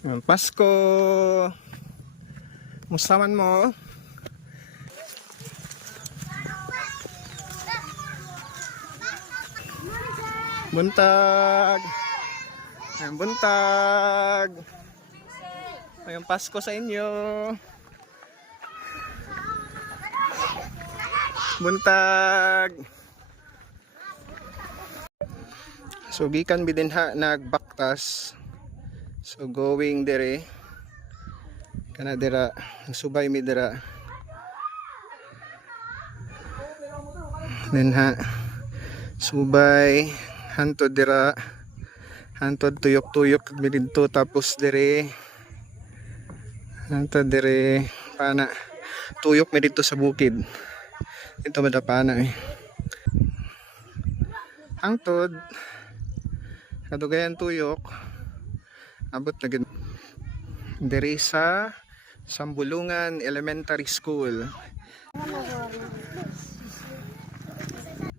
Yung Pasko. Mustaman mo? Buntag. Ayan, buntag. Ayun, Pasko sa inyo. Buntag. So gikan bidin ha nagbaktas. So going dire. Kana dira subay mi dira. Then ha subay hantod dira. Hantod tuyok-tuyok mi didto tapos dire. Hantod dire pana tuyok mi didto sa bukid. Ito madapana eh. Hangtod kadugayan tuyok abot na gid diri sa Sambulungan Elementary School.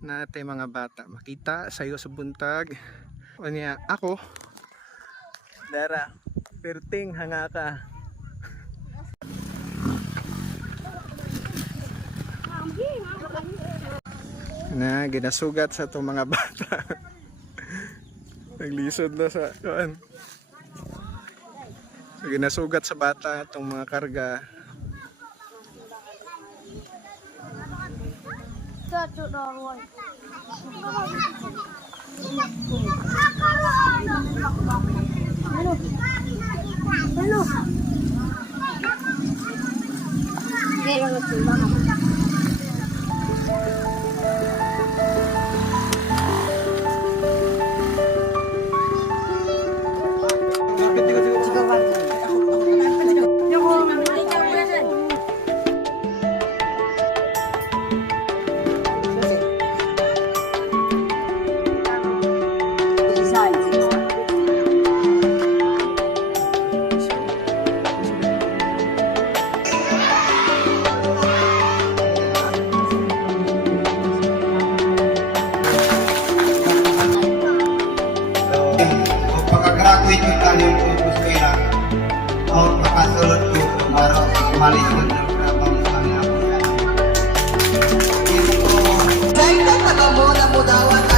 Nate mga bata makita sayo sa buntag. O niya ako dara perting hanga ka. Na ginasugat sa itong mga bata. Naglisod na sa kuan. So, ginasugat sa bata itong mga karga. Pagka-graduate yung tayo kung gusto yan o makasulot ko kung araw umalis ko ng trabaho sa mga ako. Dahil na taga mo na mo dawan